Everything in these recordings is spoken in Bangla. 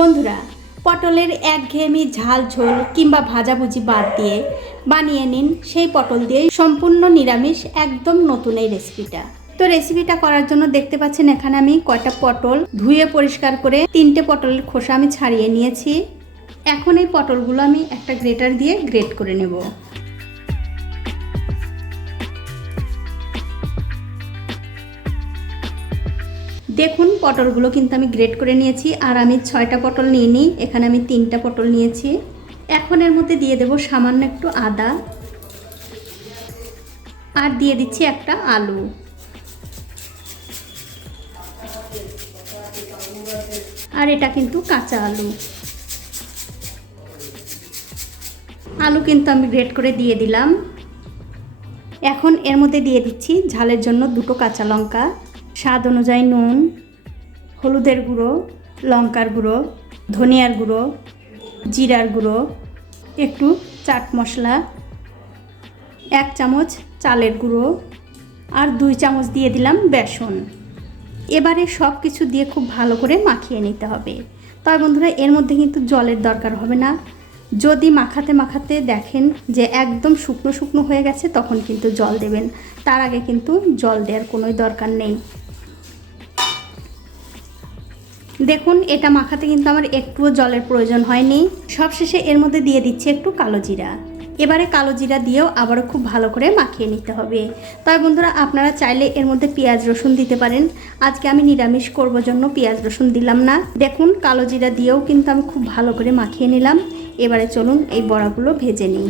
বন্ধুরা, পটলের একঘেয়েমি ঝাল ঝোল কিংবা ভাজাভুজি বাদ দিয়ে বানিয়ে নিন সেই পটল দিয়ে সম্পূর্ণ নিরামিষ, একদম নতুন এই রেসিপিটা তো রেসিপিটা করার জন্য দেখতে পাচ্ছেন এখানে আমি কয়টা পটল ধুয়ে পরিষ্কার করে তিনটে পটলের খোসা আমি ছাড়িয়ে নিয়েছি। এখন এই পটলগুলো আমি একটা গ্রেটার দিয়ে গ্রেট করে নেব। দেখুন, পটলগুলো কিন্তু আমি গ্রেট করে নিয়েছি, আর আমি ছয়টা পটল নিয়ে নিই এখানে আমি তিনটা পটল নিয়েছি। এখন এর মধ্যে দিয়ে দেব সামান্য একটু আদা, আর দিয়ে দিচ্ছি একটা আলু। আর এটা কিন্তু কাঁচা আলু। আলু কিন্তু আমি গ্রেট করে দিয়ে দিলাম। এখন এর মধ্যে দিয়ে দিচ্ছি ঝালের জন্য দুটো কাঁচা লঙ্কা। স্বাদ অনুযায়ী নুন, হলুদের গুঁড়ো, লঙ্কার গুঁড়ো, ধনিয়ার গুঁড়ো, জিরার গুঁড়ো, একটু চাট মশলা, এক চামচ চালের গুঁড়ো আর দুই চামচ দিয়ে দিলাম বেসন। এবারে সব কিছু দিয়ে খুব ভালো করে মাখিয়ে নিতে হবে। তবে বন্ধুরা, এর মধ্যে কিন্তু জলের দরকার হবে না। যদি মাখাতে মাখাতে দেখেন যে একদম শুকনো শুকনো হয়ে গেছে, তখন কিন্তু জল দেবেন। তার আগে কিন্তু জল দেওয়ার কোনোই দরকার নেই। দেখুন, এটা মাখাতে কিন্তু আমার একটুও জলের প্রয়োজন হয়নি। সবশেষে এর মধ্যে দিয়ে দিচ্ছি একটু কালো জিরা। এবারে কালো জিরা দিয়েও আবারও খুব ভালো করে মাখিয়ে নিতে হবে। তবে বন্ধুরা, আপনারা চাইলে এর মধ্যে পেঁয়াজ রসুন দিতে পারেন। আজকে আমি নিরামিষ করব জন্য পেঁয়াজ রসুন দিলাম না। দেখুন, কালো জিরা দিয়েও কিন্তু আমি খুব ভালো করে মাখিয়ে নিলাম। এবারে চলুন এই বড়াগুলো ভেজে নিই।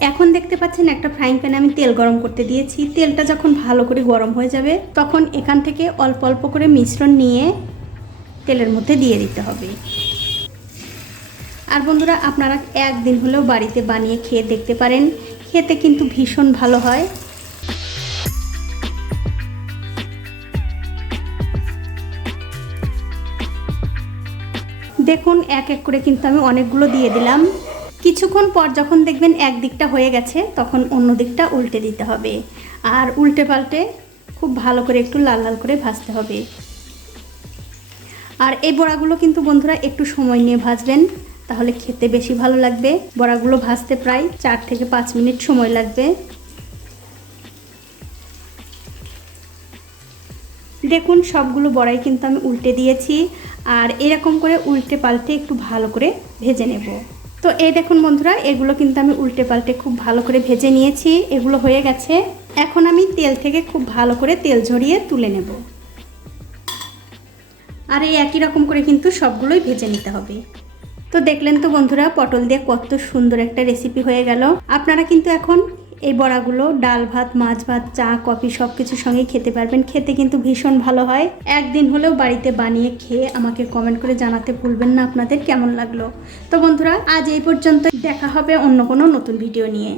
এখন দেখতে পাচ্ছেন, একটা ফ্রাইং প্যানে আমি তেল গরম করতে দিয়েছি। তেলটা যখন ভালো করে গরম হয়ে যাবে, তখন এখান থেকে অল্প অল্প করে মিশ্রণ নিয়ে তেলের মধ্যে দিয়ে দিতে হবে। আর বন্ধুরা, আপনারা একদিন হলেও বাড়িতে বানিয়ে খেয়ে দেখতে পারেন। খেতে কিন্তু ভীষণ ভালো হয়। দেখুন, এক এক করে কিন্তু আমি অনেকগুলো দিয়ে দিলাম। কিছুক্ষণ পর যখন দেখবেন এক দিকটা হয়ে গেছে, তখন অন্য দিকটা উল্টে দিতে হবে। আর উল্টে পাল্টে খুব ভালো করে একটু লাল লাল করে ভাজতে হবে। আর এই বড়াগুলো কিন্তু বন্ধুরা একটু সময় নিয়ে ভাজবেন, তাহলে খেতে বেশি ভালো লাগবে। বড়াগুলো ভাজতে প্রায় চার থেকে পাঁচ মিনিট সময় লাগবে। দেখুন, সবগুলো বড়াই কিন্তু আমি উল্টে দিয়েছি, আর এরকম করে উল্টে পাল্টে একটু ভালো করে ভেজে নেব। তো এই দেখুন বন্ধুরা, এগুলো কিন্তু আমি উল্টে পাল্টে খুব ভালো করে ভেজে নিয়েছি, এগুলো হয়ে গেছে। এখন আমি তেল থেকে খুব ভালো করে তেল ঝরিয়ে তুলে নেব। আর এই একই রকম করে কিন্তু সবগুলোই ভেজে নিতে হবে। তো দেখলেন তো বন্ধুরা, পটল দিয়ে কত সুন্দর একটা রেসিপি হয়ে গেল। আপনারা কিন্তু এখন এই বড়াগুলো, ডাল ভাত, মাছ ভাত, চা, কফি সব কিছুর সঙ্গে খেতে পারবেন। খেতে কিন্তু ভীষণ ভালো হয়। একদিন হলেও বাড়িতে বানিয়ে খেয়ে আমাকে কমেন্ট করে জানাতে ভুলবেন না আপনাদের কেমন লাগল। তো বন্ধুরা, আজ এই পর্যন্ত দেখা হবে অন্য কোনো নতুন ভিডিও নিয়ে।